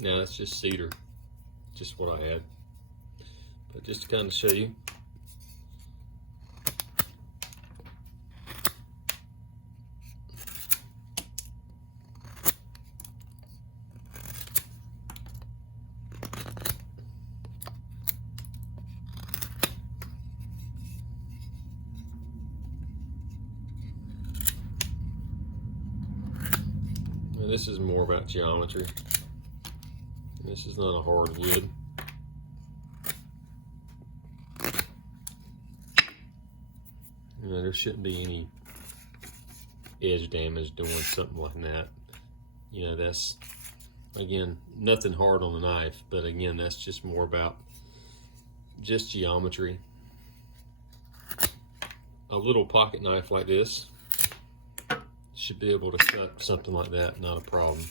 Now that's just cedar, just what I had. But just to kind of show you. Now this is more about geometry. This is not a hard wood. There shouldn't be any edge damage doing something like that. That's, again, nothing hard on the knife, but again, that's just more about just geometry. A little pocket knife like this should be able to cut something like that, not a problem.